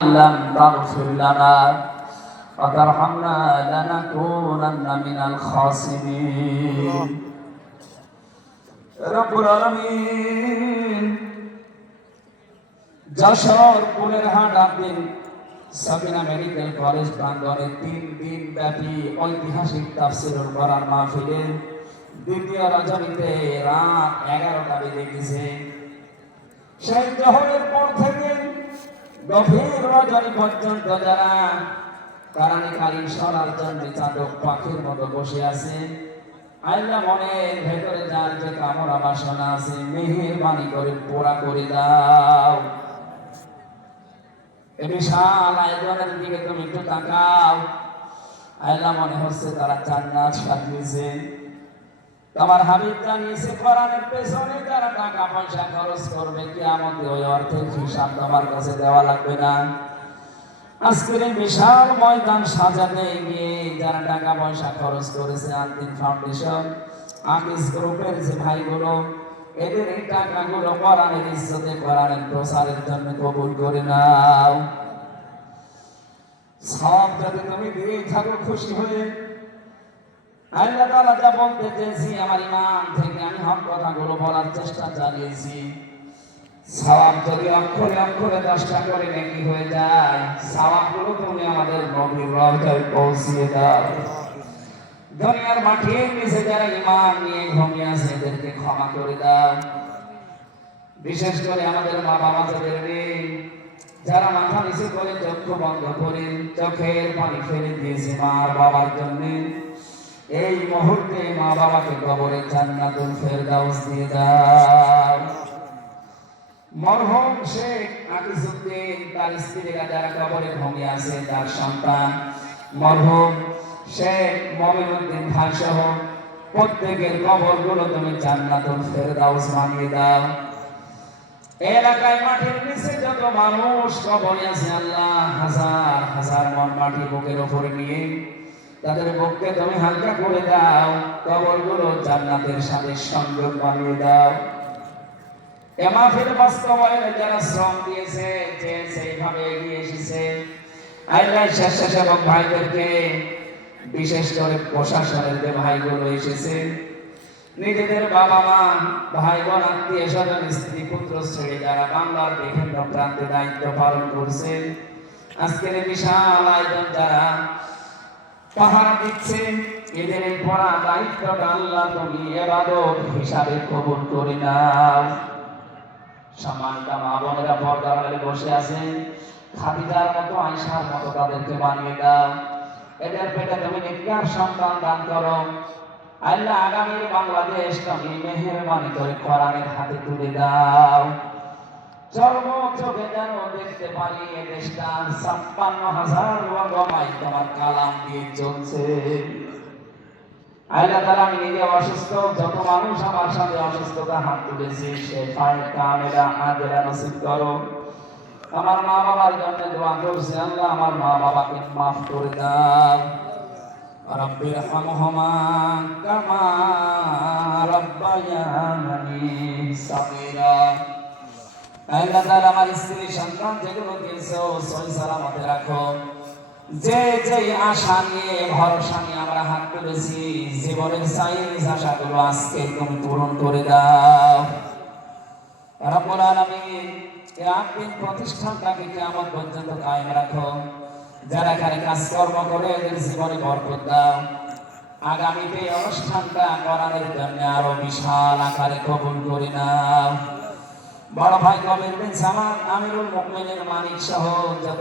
لم تغفر لنا وترحمنا لنكونن من الخاسرين رب العالمين Jessore কুলেরহাট Abdin Sabina medical college প্রাঙ্গণে 3 দিন ব্যাপী ঐতিহাসিক তাফসীরুল কোরআন মাহফিলের দ্বিতীয় রজনীতে রাত 11টা বেজে গেছে। সেই জোহরের পর থেকে গভীর রজনী পর্যন্ত যারা কোরআনে কারীম শোনার জন্য চাতক পাখির মতো বসে আছে, আল্লাহ মনের ভেতরে যার যে কামনা বাসনা আছে মেহেরবানি করে পুরা করে দাও। এই বিশাল আয়োজনের দিকে তুমি একটু তাকাও। আল্লাহ মনে হচ্ছে তারা জান্নাত সাজিয়েছে। তোমার হাবিব জানিয়েছে কোরআনের পেছনে যারা টাকা পয়সা খরচ করবে কিয়ামতে ওই অর্থের হিসাব তোমার কাছে দেওয়া লাগবে না। আজকের এই বিশাল ময়দান সাজাতে গিয়ে যারা টাকা পয়সা খরচ করেছে, আলদিন ফাউন্ডেশন, আকিস গ্রুপের যে ভাইগুলো, এদের এই টাকাগুলো কোরআনের ইজ্জতে কোরআনের প্রচারের জন্য কবুল করে নাও। সব যদি তুমি দিয়ে থাকো খুশি হয়ে, আল্লাহ তাআলা যা বলতে চেয়েছি আমার ইমান থেকে আমি হক কথাগুলো বলার চেষ্টা চালিয়েছি। সওয়াব যদি অক্ষরে অক্ষরে 10টা করে নেকি হয়ে যায়, সওয়াবগুলো তুমি আমাদের নবীর রওজায় পৌঁছিয়ে দাও। দুনিয়ার মাটির নিচে যারা ইমান নিয়ে ঘুমিয়ে আছে এদেরকে ক্ষমা করে দাও। বিশেষ করে আমাদের মা বাবা যারা মাথা নিচে করে চক্ষু বন্ধ করে চোখের পানি ফেলে দিয়েছে মার বাবার জন্য, এই মুহূর্তে মা বাবাকে কবরে জান্নাতুল ফেরদাউস দিয়ে দাও। মরহুম শেখ আকিজউদ্দিন তার স্ত্রীরা যারা কবরে ঘুমিয়ে আছে, তার সন্তান মরহুম শেখ মমিনুদ্দিন ভাই সহ প্রত্যেকের কবরগুলো তুমি জান্নাতুল ফেরদাউস বানিয়ে দাও। এলাকায় মাটির নিচে যত মানুষ কবরে আছে আল্লাহ হাজার হাজার মন মাটি বুকের উপরে নিয়ে তাদের বুককে তুমি হালকা করে দাও, কবরগুলো জান্নাতের সাথে সংযোগ বানিয়ে দাও। এ মাহফিল বাস্তবায়নে যারা শ্রম দিয়েছে, যে সেইভাবে এগিয়ে এসেছে, আল্লাহ স্বেচ্ছাসেবক ভাইদেরকে, বিশেষ করে প্রশাসনের যে ভাইগুলো এসেছে, নিজেদের বাবা মা ভাই বোন আত্মীয় স্বজন স্ত্রী পুত্র ছেড়ে যারা বাংলার বিভিন্ন প্রান্তে দায়িত্ব পালন করছে, আজকের বিশাল আয়োজন যারা পাহারা দিচ্ছে, এদের পড়া দায়িত্বটা আল্লাহ তুমি ইবাদত হিসাবে কবুল করে নাও। সম্মানিত মা বোনেরা পর্দার আড়ালে বসে আছেন, খাদিজার মতো আয়েশার মতো তাদেরকে বানিয়ে দাও। এদের পেটে তুমি নেককার সন্তান দান করো। আল্লাহ আগামীর বাংলাদেশ তুমি মেহেরবানি করে কোরআনের হাতে তুলে দাও। চোখে যেন দেখতে পারি এ দেশটা 56,000 রকমাই তোমার কালাম দিয়ে চলছে। আল্লাহ তাআলা আমি নিজে অসুস্থ, যত মানুষ আমার সাথে অসুস্থতা হাত তুলেছে সে ফায়ে কামেলা আজরা নসিব করো। আমার মা বাবার জন্য দোয়া করছি, আল্লাহ আমার মা বাবাকে মাফ করে দাও। রব্বির হামহুমা কামা রাব্বায়ানি সাগীরা। আল্লাহ তাআলা আমার স্ত্রী সন্তান যেগুলো দিয়েছো সহি সালামতে রাখো। যে যে আশা নিয়ে ভরসা নিয়ে আমরা হাত তুলেছি, জীবনের সাইজ আশাগুলো আজকে তুমি পূরণ করে দাও। রব্বুল আলামিন এই আকিদ প্রতিষ্ঠানটাকে কিয়ামত পর্যন্ত কায়েম রাখো। যারা এখানে কাজকর্ম করে এদের জীবনে বরকত দাও। আগামীতে অনুষ্ঠানটা করার জন্য আরো বিশাল আকারে কবুল করে নাও। বড় ভাই কবির বিন সামাদ, আমিরুল মুমিনিন মানিক সহ যত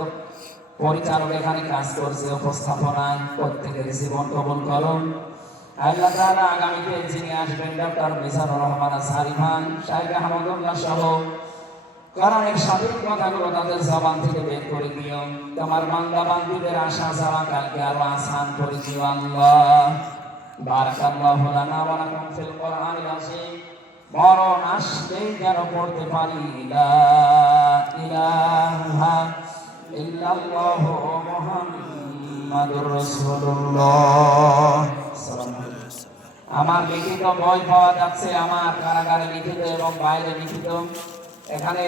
পরিচালক এখানে কাজ করছে উপস্থাপনায়, প্রত্যেকের জীবন কবুল করুন। আল্লাহ তাআলা আগামীতে যিনি আসবেন ডক্টর মিজানুর রহমান আজহারী ভাই, শাইখ আহমদুল্লাহ সহ কোরআনের সঠিক কথাগুলো তাদের জবান থেকে বের করে দিও। তোমার বান্দা বান্দীদের আশা যাওয়া কালকে আরো আসান করে দিও আল্লাহ। বারাকাল্লাহু লানা ওয়া লাকুম ফিল কোরআনিল আযীম। মরণ আসলেই যেন পড়তে পারি লা ইলাহা ইল্লাল্লাহু মুহাম্মাদুর রাসূলুল্লাহ। আমার লিখিত বই পাওয়া যাচ্ছে, আমার কারাগারে লিখিত এবং বাইরে লিখিত। এখানে